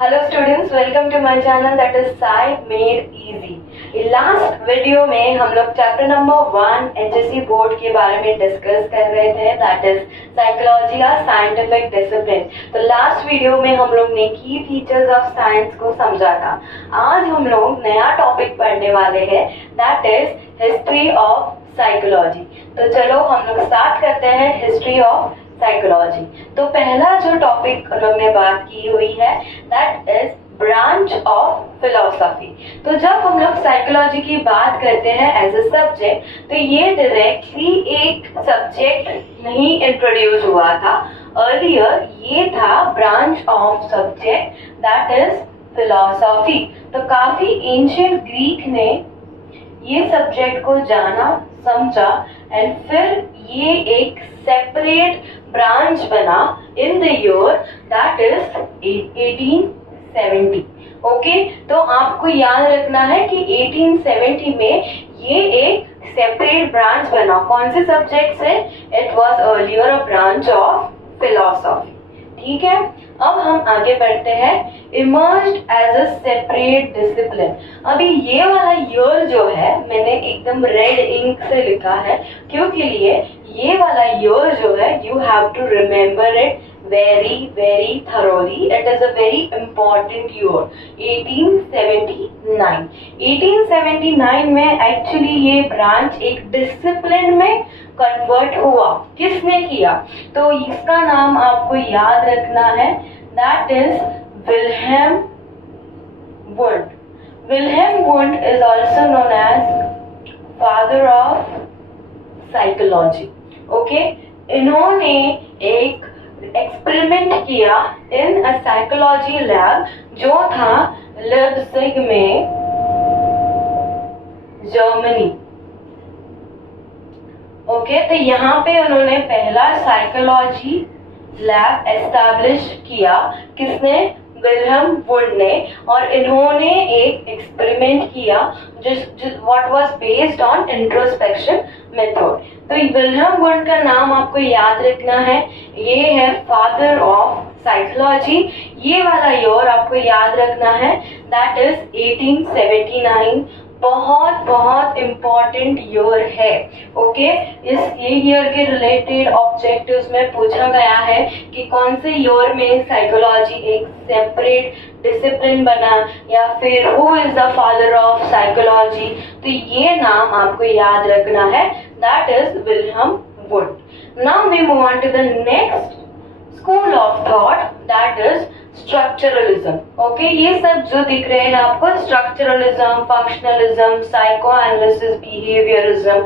Hello students, welcome to my channel that is psy made easy. Last video में हम लोग chapter number 1 HSC board के बारे में डिस्कस कर रहे थे, दैट इज साइकोलॉजी या साइंटिफिक डिसिप्लिन। तो लास्ट वीडियो में हम लोग ने की फीचर्स ऑफ साइंस को समझा था। आज हम लोग नया टॉपिक पढ़ने वाले हैं, that is history of psychology. तो चलो हम लोग स्टार्ट करते हैं हिस्ट्री ऑफ साइकोलॉजी। तो पहला जो टॉपिक हम लोग ने बात की हुई है that is branch of philosophy. तो जब हम लोग साइकोलॉजी की बात करते हैं एज अ सब्जेक्ट, तो ये डायरेक्टली एक सब्जेक्ट नहीं इंट्रोड्यूस हुआ था। अर्लियर ये था branch of subject that is philosophy. तो काफी एंशिएंट ग्रीक ने ये सब्जेक्ट को जाना, समझा एंड फिर ये एक सेपरेट ब्रांच बना इन the year that is 1870। Okay, तो आपको याद रखना है कि 1870 में ये एक सेपरेट ब्रांच बना। कौन से सब्जेक्ट से? It was earlier a branch of philosophy. ठीक है, अब हम आगे बढ़ते हैं। Emerged as a separate discipline. अभी ये वाला ईयर जो है मैंने एकदम रेड इंक से लिखा है, क्योंकि ये वाला ईयर जो है you have to remember it very very thoroughly. It is a very important year 1879। 1879 में एक्चुअली ये ब्रांच एक डिसिप्लिन में कन्वर्ट हुआ। किसने किया? तो इसका नाम आपको याद रखना है, that is Wilhelm Wundt. Wilhelm Wundt is also known as father of psychology. Okay, इन्होंने एक एक्सपेरिमेंट किया इन अ साइकोलॉजी लैब जो था लेप्जिग में, जर्मनी। ओके, तो यहाँ पे उन्होंने पहला साइकोलॉजी लैब एस्टैब्लिश किया। किसने? विल्हेम वुंड ने। और इन्होंने एक एक्सपेरिमेंट किया what was based on introspection method. तो विल्हेम वुंड का नाम आपको याद रखना है, ये है फादर ऑफ साइकोलॉजी। ये वाला ईयर आपको याद रखना है, दैट इज 1879। बहुत बहुत इम्पोर्टेंट ईयर है। ओके, ये ईयर के रिलेटेड ऑब्जेक्टिव्स में पूछा गया है कि कौन से ईयर में साइकोलॉजी एक सेपरेट डिसिप्लिन बना, या फिर who is the father of psychology. तो ये नाम आपको याद रखना है, that is Wilhelm Wundt. Now we move on to the next school of thought, that is structuralism. Okay, ये सब जो दिख रहे हैं आपको, structuralism, functionalism, psycho analysis, behaviourism,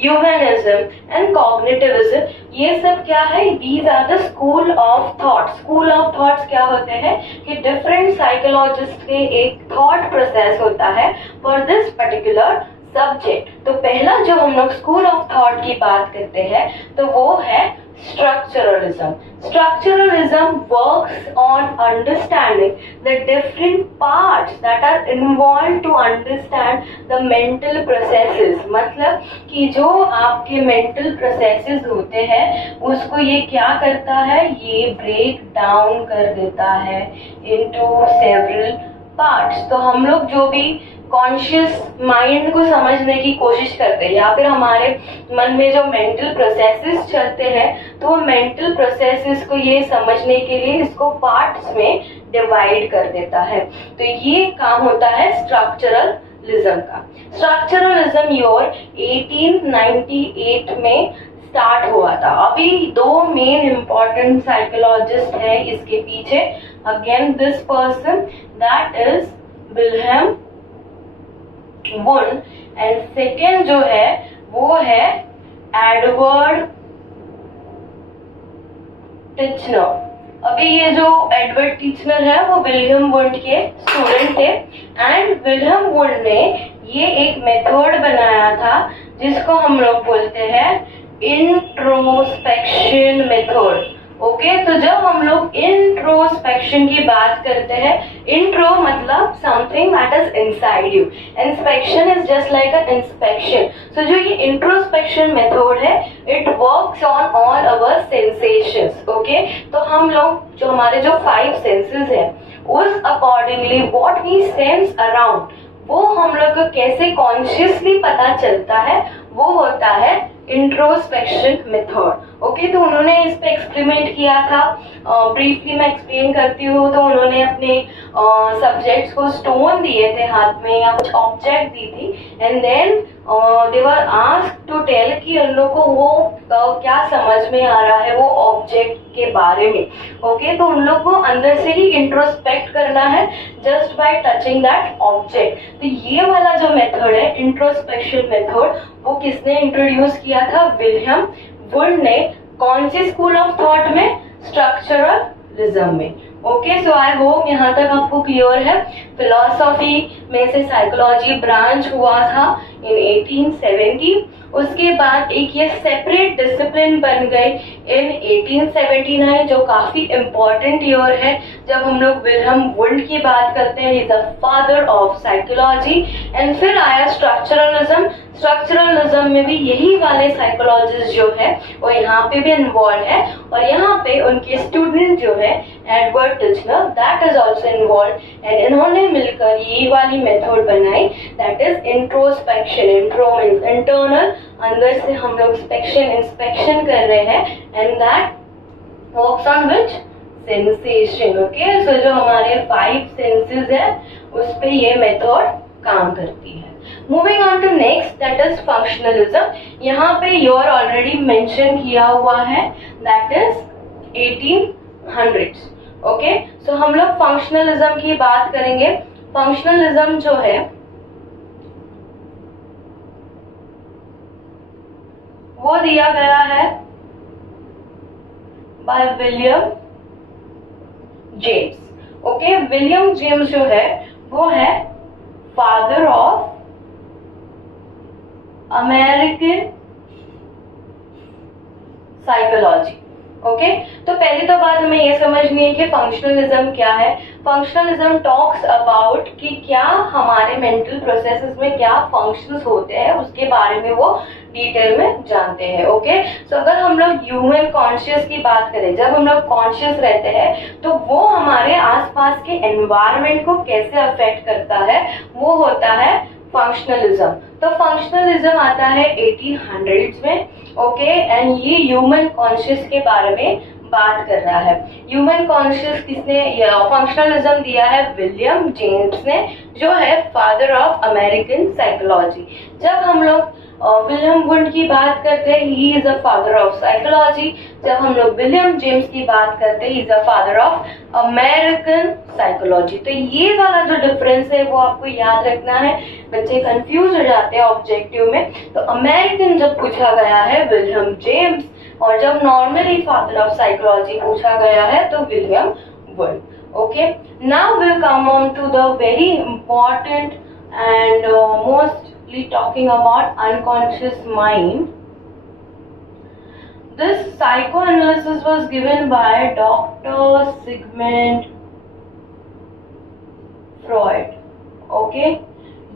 humanism and cognitivism, ये सब क्या है? These are the school of thought. School of thoughts क्या होते हैं कि डिफरेंट साइकोलॉजिस्ट के एक थॉट प्रोसेस होता है फॉर दिस पर्टिकुलर सब्जेक्ट। तो पहला जो हम लोग स्कूल ऑफ थॉट की बात करते हैं तो वो है structuralism. Structuralism works on understanding the different parts that are involved to understand the mental processes। मतलब कि जो आपके mental processes होते हैं उसको ये क्या करता है? ये break down कर देता है into several parts। तो हम लोग जो भी कॉन्शियस माइंड को समझने की कोशिश करते हैं, या फिर हमारे मन में जो मेंटल प्रोसेसेस चलते हैं, तो वो मेंटल प्रोसेसेस को ये समझने के लिए इसको पार्ट्स में डिवाइड कर देता है। तो ये काम होता है स्ट्रक्चरलिज्म का। स्ट्रक्चरलिज्म ईयर 1898 में स्टार्ट हुआ था। अभी दो मेन इंपॉर्टेंट साइकोलॉजिस्ट हैं इसके पीछे। Again this person, that is Wilhelm wound, and second जो है वो है एडवर्ड टिचनर। अभी ये जो एडवर्ड टिचनर है वो विल्हेम वुंड के स्टूडेंट थे, एंड विल्हेम वुंड ने ये एक मेथड बनाया था जिसको हम लोग बोलते हैं इंट्रोस्पेक्शन मेथड। ओके तो जब हम लोग इंट्रोस्पेक्शन की बात करते हैं, इंट्रो मतलब something that is inside you, inspection is just like a inspection. So जो ये इंट्रोस्पेक्शन मेथड है, it works on all our sensations. Okay तो हम लोग जो हमारे जो 5 सेंसेस है, उस accordingly what we sense around, वो हम लोग को कैसे कॉन्शियसली पता चलता है, वो होता है इंट्रोस्पेक्शन मेथड। ओके तो उन्होंने इस पे एक्सपेरिमेंट किया था। ब्रीफली मैं एक्सप्लेन करती हूँ। तो उन्होंने अपने सब्जेक्ट्स को स्टोन दिए थे हाथ में या कुछ ऑब्जेक्ट दी थी, and then they were asked to tell कि उन लोग को वो क्या समझ में आ रहा है वो ऑब्जेक्ट के बारे में। ओके तो उन लोग को अंदर से ही इंट्रोस्पेक्ट करना है just by touching that object. तो ये वाला जो मेथड है इंट्रोस्पेक्शन मेथड, वो किसने इंट्रोड्यूस किया था? विलियम वुड ने। कौन सी स्कूल ऑफ थॉट में? स्ट्रक्चरलिज्म में। ओके सो आई होप यहाँ तक आपको क्लियर है। फिलॉसफी में से साइकोलॉजी ब्रांच हुआ था इन 1870। उसके बाद एक ये सेपरेट डिसिप्लिन बन गई इन 1879, जो काफी इम्पोर्टेंट ईयर है जब हम लोग विलियम वुड की बात करते हैं। Is the father of psychology. And फिर आया स्ट्रक्चरलिज्म। स्ट्रक्चरलिज्म में भी यही वाले साइकोलॉजिस्ट जो है वो यहाँ पे भी इन्वॉल्व है, और यहाँ पे उनके स्टूडेंट जो है Edward Titchener, that is also involve. And इन्होंने मिलकर ये वाली मेथड बनाई, that is introspection. Intro means internal, अंदर से हम लोग इंस्पेक्शन कर रहे हैं, and that works on which sensation. Okay so जो हमारे 5 सेंसेस है उस पे ये मेथड काम करती है। Moving on to next, that is functionalism. यहाँ पे योर ऑलरेडी मेंशन किया हुआ है, that is 1800s। Okay so हम लोग फंक्शनलिज्म की बात करेंगे। फंक्शनलिज्म जो है वो दिया गया है by William James. Okay William James जो है वो है father of American psychology. Okay तो पहली तो बात हमें ये समझनी है कि फंक्शनलिज्म क्या है। फंक्शनलिज्म टॉक्स अबाउट कि क्या हमारे मेंटल प्रोसेसेस में क्या फंक्शंस होते हैं, उसके बारे में वो डिटेल में जानते हैं। ओके सो अगर हम लोग ह्यूमन कॉन्शियस की बात करें, जब हम लोग कॉन्शियस रहते हैं तो वो हमारे आसपास के एनवायरनमेंट को कैसे अफेक्ट करता है, वो होता है फंक्शनलिज्म। तो फंक्शनलिज्म आता है 1800s में। ओके एंड ये ह्यूमन कॉन्शियस के बारे में बात कर रहा है। ह्यूमन कॉन्शियस किसने फंक्शनलिज्म दिया है? विलियम जेम्स ने, जो है फादर ऑफ अमेरिकन साइकोलॉजी। जब हम लोग विलियम वुड की बात करते हैं, he is a father of psychology. जब हम लोग विलियम जेम्स की बात करते हैं, he is a father of American psychology. तो ये वाला जो डिफरेंस है वो आपको याद रखना है, बच्चे कंफ्यूज हो जाते हैं ऑब्जेक्टिव में। तो अमेरिकन जब पूछा गया है विलियम जेम्स, और जब नॉर्मली फादर ऑफ साइकोलॉजी पूछा गया है तो William Wood. Okay now will come on to the very important and mostly talking about unconscious mind. This psychoanalysis was given by Dr. Sigmund Freud. Okay,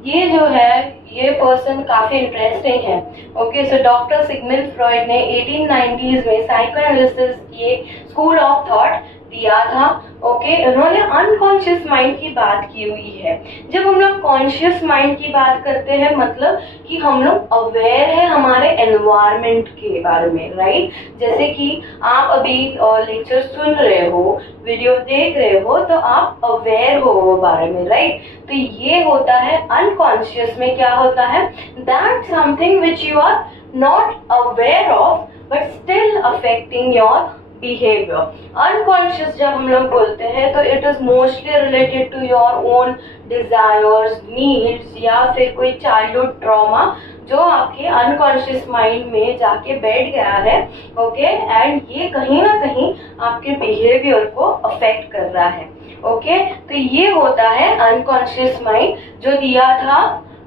ये जो है ये पर्सन काफी interesting है। Okay so doctor Sigmund Freud ने 1890s में psychoanalysis की school of thought दिया था। ओके उन्होंने अनकॉन्शियस माइंड की बात की हुई है। जब हम लोग कॉन्शियस माइंड की बात करते हैं, मतलब कि हम लोग अवेयर है हमारे एनवायरनमेंट के बारे में, राइट। जैसे कि आप अभी लेक्चर सुन रहे हो, वीडियो देख रहे हो, तो आप अवेयर हो वो बारे में, राइट। तो ये होता है अनकॉन्शियस में। क्या होता है? That something which you are not aware of but still affecting your behaviour. Unconscious जब हम लोग बोलते हैं तो it is mostly related to your own desires, needs, या फिर कोई चाइल्डहुड ट्रॉमा जो आपके अनकॉन्शियस माइंड में जाके बैठ गया है। ओके एंड ये कहीं ना कहीं आपके बिहेवियर को अफेक्ट कर रहा है। ओके तो ये होता है अनकॉन्शियस माइंड, जो दिया था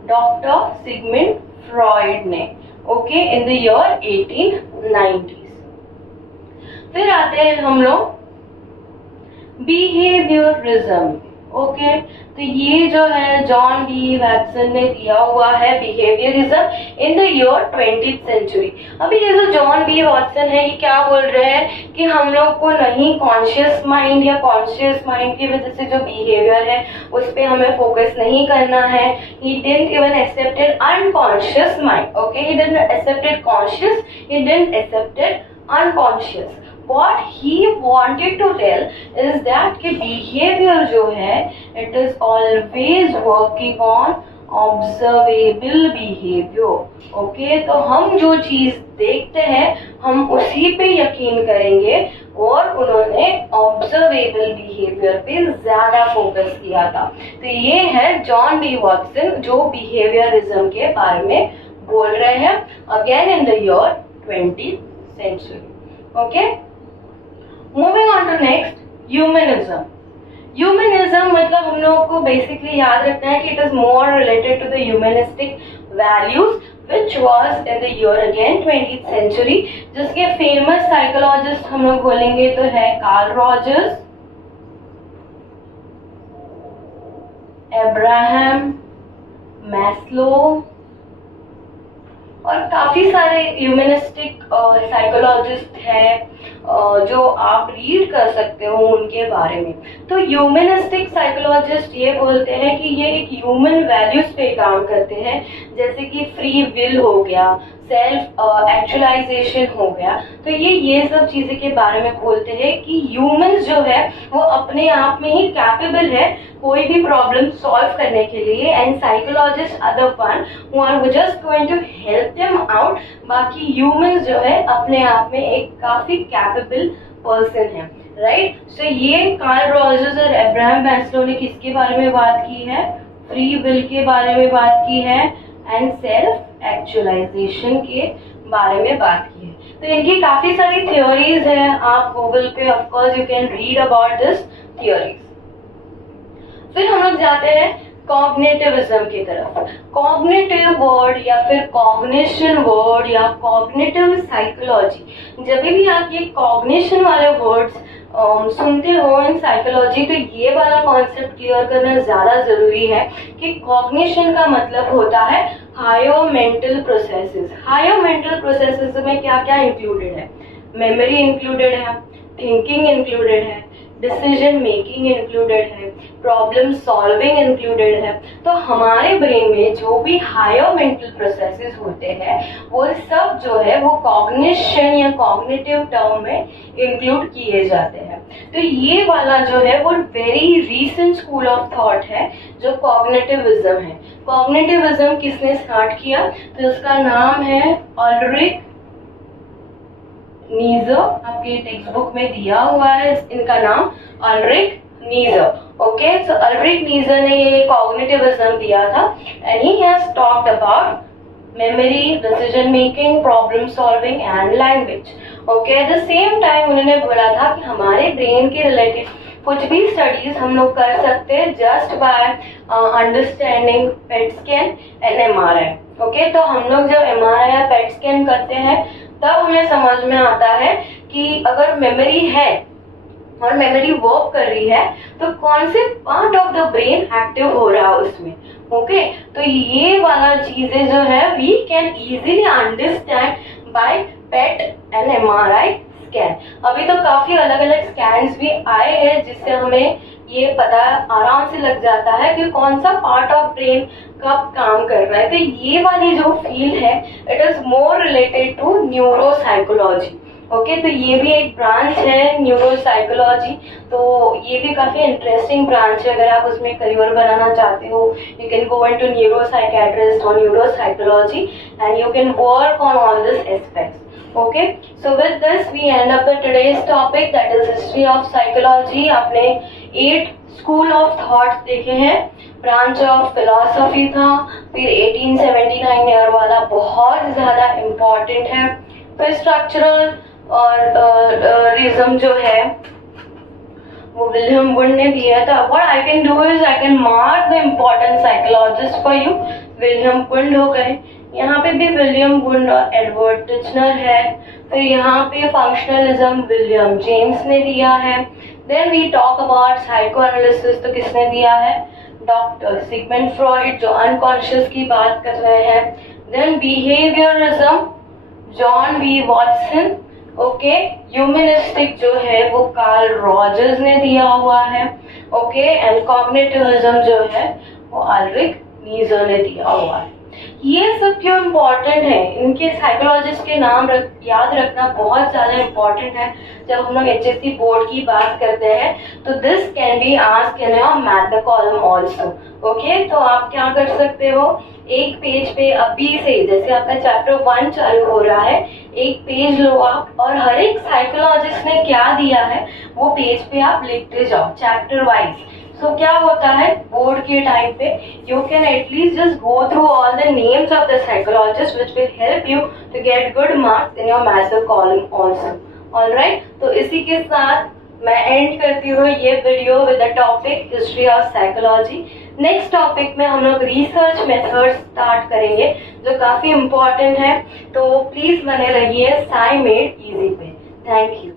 डॉक्टर सिगमंड फ्रॉइड ने। Okay in the year 1890। फिर आते हैं हम लोग बिहेवियरिज्म। ओके, तो ये जो है जॉन बी वैटसन ने दिया हुआ है behaviourism in the year 20th century. अभी ये जो जॉन बी वैटसन है ये क्या बोल रहे हैं कि हम लोग को नहीं कॉन्शियस माइंड या कॉन्शियस माइंड की वजह से जो बिहेवियर है उस पर हमें फोकस नहीं करना है। He didn't even accepted unconscious mind. Okay, he didn't accepted conscious, he didn't accepted unconscious. What he wanted to tell is that कि behavior जो है it is always working on observable behavior। Okay, तो हम जो चीज देखते हैं हम उसी पे यकीन करेंगे और उन्होंने ऑब्जर्वेबल बिहेवियर पे ज्यादा फोकस किया था। तो ये है जॉन बी वॉटसन जो बिहेवियरिज्म के बारे में बोल रहे हैं again in the year 20th century. Okay, moving on to next, humanism. Humanism मतलब हम लोगों को बेसिकली याद रखना है कि it is more related to the humanistic values which was in the year again 20th century, जिसके फेमस साइकोलॉजिस्ट हम लोग बोलेंगे तो है कार्ल रॉजर्स, अब्राहम मैस्लो और काफी सारे ह्यूमनिस्टिक साइकोलॉजिस्ट हैं जो आप रीड कर सकते हो उनके बारे में। तो ह्यूमनिस्टिक साइकोलॉजिस्ट ये बोलते हैं कि ये एक ह्यूमन वैल्यूज पे काम करते हैं, जैसे कि फ्री विल हो गया, सेल्फ एक्चुअलाइजेशन हो गया। तो ये सब चीजें के बारे में बोलते हैं कि ह्यूमंस जो है वो अपने आप में ही कैपेबल है कोई भी प्रॉब्लम सॉल्व करने के लिए, and psychologist are the one who are just going to help them out. बाकी ह्यूमंस जो है अपने आप में एक काफी कैपेबल पर्सन है, राइट। सो ये कार्ल रॉजर्स और अब्राहम मैस्लो ने किसके बारे में बात की है? फ्री विल के बारे में बात की है एंड सेल्फ एक्चुअलाइजेशन के बारे में बात की है। तो इनकी काफी सारी थ्योरीज हैं, आप गूगल पे of course you can read about this theories. फिर हम लोग जाते हैं कॉग्निटिविज्म की तरफ। कॉग्निटिव वर्ड या फिर कॉग्निशन वर्ड या कॉग्निटिव साइकोलॉजी, जब भी आप ये कॉग्निशन वाले वर्ड्स सुनते हो इन साइकोलॉजी तो ये वाला कॉन्सेप्ट क्लियर करना ज्यादा जरूरी है कि कॉग्निशन का मतलब होता है higher mental processes. Higher mental processes में क्या क्या इंक्लूडेड है? मेमोरी इंक्लूडेड है, थिंकिंग इंक्लूडेड है, डिसीजन मेकिंग इंक्लूडेड है, प्रॉब्लम सॉल्विंग इंक्लूडेड है। तो हमारे ब्रेन में जो भी हायर मेंटल प्रोसेसेस होते हैं वो सब जो है वो कॉग्निशन या कॉग्निटिव टर्म में इंक्लूड किए जाते हैं। तो ये वाला जो है वो very recent school of thought है जो कॉग्निटिविज्म है। कॉग्निटिविज्म किसने स्टार्ट किया? तो उसका नाम है अल्रिक नीजर। आपके टेक्स्ट बुक में दिया हुआ है इनका नाम अल्रिक नीजर। ओके, सो अल्रिक नीजर ने ये कॉग्निटिविज्म दिया था and he has talked about memory, decision making, problem solving and language. Okay, at the same time उन्होंने बोला था कि हमारे ब्रेन के रिलेटेड कुछ भी स्टडीज हम लोग कर सकते हैं just by understanding PET scan and MRI. Okay, तो हम लोग जब एमआरआई या पेट स्कैन करते हैं तब हमें समझ में आता है कि अगर मेमोरी है और मेमोरी वर्क कर रही है तो कौन से part of the brain active हो रहा है उसमें। ओके, तो ये वाला चीजें जो है we can easily understand by PET and MRI scan. अभी तो काफी अलग अलग स्कैन्स भी आए हैं जिससे हमें ये पता आराम से लग जाता है कि कौन सा पार्ट ऑफ ब्रेन कब काम कर रहा है। तो ये वाली जो फील्ड है it is more related to neuropsychology. Okay, तो ये भी एक ब्रांच है न्यूरोसाइकोलॉजी। तो ये भी काफी इंटरेस्टिंग ब्रांच है। अगर आप उसमें करियर बनाना चाहते हो you can go into neuropsychiatrist और neuropsychology and you can work on all this aspects. Okay, so with this we end up the today's topic, that is history of psychology। आपने 8 school of thoughts देखे हैं, branch of philosophy था, फिर 1879 year वाला बहुत ज्यादा important है, फिर structural और रिज्म जो है वो विलियम वुड ने दिया था। What I can do is I can mark the important psychologist for you। William would हो गए, यहाँ पे भी विलियम वुंड और एडवर्ड टिचनर है। फिर यहाँ पे फंक्शनलिज्म विलियम जेम्स ने दिया है। Then we talk about psycho analysis, तो किसने दिया है? डॉक्टर सिगमंड फ्रॉइड, जो अनकॉन्शियस की बात कर रहे हैं। Then behaviourism John B Watson. Okay, humanistic जो है वो कार्ल रॉजर्स ने दिया हुआ है। ओके, एंड कॉग्निटिविज्म जो है वो अल्रिक नीजर ने दिया हुआ है। ये सब क्यों इम्पोर्टेंट है? इनके साइकोलॉजिस्ट के नाम याद रखना बहुत ज़्यादा इम्पोर्टेंट है। जब हम लोग HSC बोर्ड की बात करते हैं तो this can be asked in your math column also. Okay, तो आप क्या कर सकते हो, एक पेज पे अभी से, जैसे आपका चैप्टर 1 चालू हो रहा है, एक पेज लो आप और हर एक साइकोलॉजिस्ट ने क्या दिया है वो पेज पे आप लिखते जाओ चैप्टर वाइज। सो क्या होता है, बोर्ड के टाइम पे you can at least just go through all the names of the psychologist which will help you to get good marks in your math column also. Alright, तो इसी के साथ मैं एंड करती हूँ ये video with the topic history of psychology. Next topic में हम लोग रिसर्च मेथड्स स्टार्ट करेंगे जो काफी इम्पोर्टेंट है, तो प्लीज बने रहिए साई मेड इजी पे। Thank you.